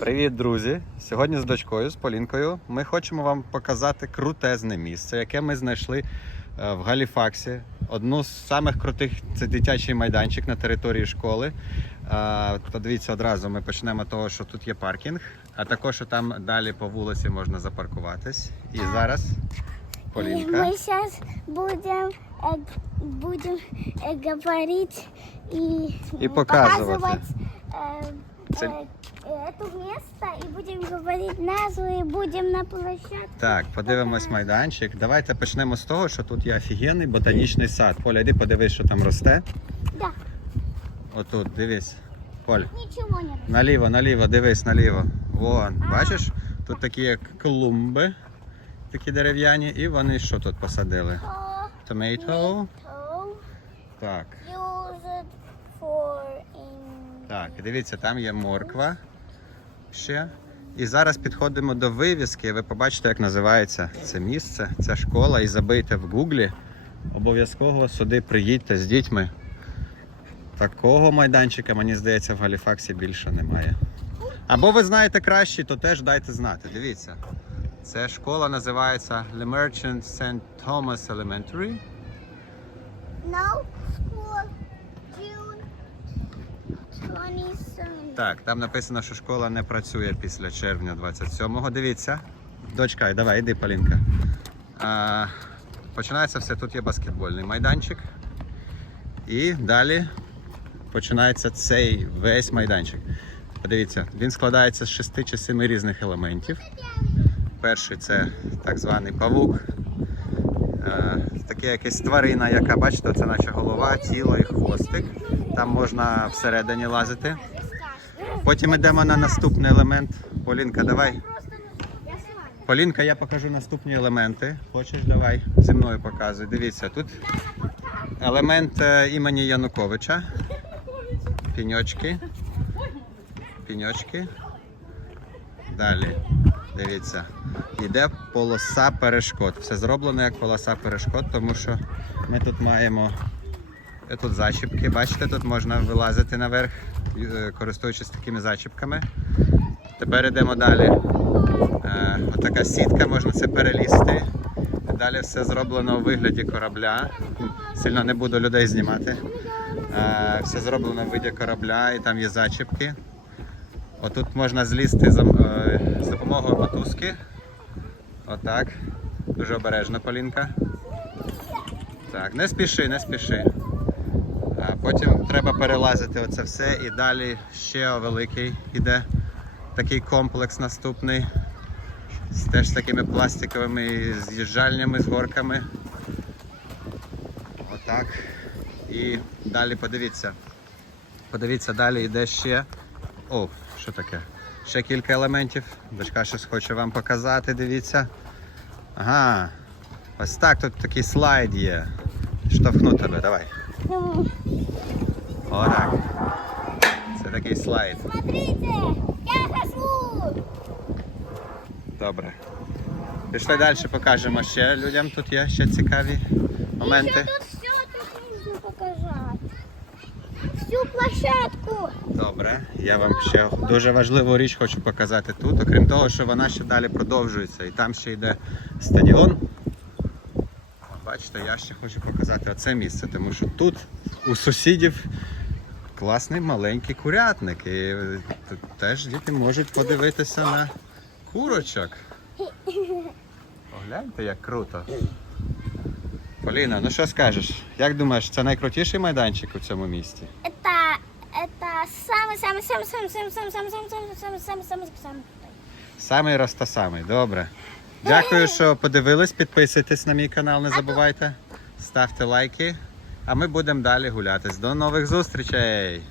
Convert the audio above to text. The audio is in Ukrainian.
Привіт, друзі! Сьогодні з дочкою, з Полінкою, ми хочемо вам показати крутезне місце, яке ми знайшли е, в Галіфаксі. Одну з самих крутих це дитячий майданчик на території школи. Е, Подивіться одразу, ми почнемо з того, що тут є паркінг, а також що там далі по вулиці можна запаркуватись. І зараз Полінка. Мы сейчас будем, э, будем э, говорить и, И показывать. показывать, э, Це- э, это место и будем говорить назву и будем на площадке. Так, подивимось майданчик. Давайте почнемо з того, що тут є офігенний ботанічний сад. Поля, йди подивись, що там росте. Да, Отут, дивись. Поль. ничего не Наліво, наліво, дивись, наліво. Вон, бачиш? Тут такі як клумби, такі дерев'яні, і вони що тут посадили? Tomato. Так. use it for in... Так, дивіться, там є морква ще. І зараз підходимо до вивіски. Ви побачите, як називається це місце, ця школа, і забийте в гуглі. Обов'язково сюди приїдьте з дітьми. Такого майданчика, мені здається, в Галіфаксі більше немає. Або ви знаєте краще, то теж дайте знати. Дивіться. Це школа називається Le Merchant St. Thomas Elementary. No Так, там написано, що школа не працює після червня 27-го. Дивіться. Дочка, давай, іди, Полінка. А, починається все. Тут є баскетбольний майданчик. І далі починається цей весь майданчик. Подивіться, він складається з шести чи семи різних елементів. Перший це так званий павук. Е, Таке якась тварина, яка, бачите, це наче голова, тіло і хвостик. Там можна всередині лазити. Потім йдемо на наступний елемент. Полінка, давай. Полінка, я покажу наступні елементи. Хочеш, давай зі мною показуй. Дивіться, тут елемент е, імені Януковича. Піньочки. Піньочки. Далі. Дивіться. Йде полоса перешкод. Все зроблено як полоса перешкод, тому що ми тут маємо тут зачіпки. Бачите, тут можна вилазити наверх, е, користуючись такими зачіпками. Тепер йдемо далі. Е, Отака сітка, можна це перелізти. Далі все зроблено у вигляді корабля. Сильно не буду людей знімати. Е, Все зроблено в виді корабля і там є зачіпки. Отут можна злізти за- е, з допомогою мотузки. Отак. Дуже обережно, Полінка. Так, не спіши, не спіши. А потім треба перелазити оце все і далі ще великий іде такий комплекс наступний. З теж з такими пластиковими з'їжджальнями з горками. Отак. І далі подивіться. Подивіться, далі йде ще. О, що таке? Ще кілька елементів. Дочка щось хоче вам показати, дивіться. Ага. Ось так тут такий слайд є. Штовхну тебе, давай. Отак. Це такий слайд. Смотрите, я хожу. Добре. Пішли далі, покажемо ще людям. Тут є ще цікаві моменти. Тут все тут нужно показать. Всю площадку. Добре, я вам ще дуже важливу річ хочу показати тут. Окрім того, що вона ще далі продовжується, і там ще йде стадіон. Бачите, я ще хочу показати оце місце, тому що тут у сусідів класний маленький курятник. І тут теж діти можуть подивитися на курочок. Погляньте, як круто. Поліна, ну що скажеш? Як думаєш, це найкрутіший майданчик у цьому місті? Это, это самый, самый, самый, самый, самый, самый, самый, самый, самый, самый, самый, самый, самый. Самий ростосамий, добре. Дякую, що подивились. Підписуйтесь на мій канал, не забувайте. Ставте лайки. А ми будемо далі гулятись. До нових зустрічей!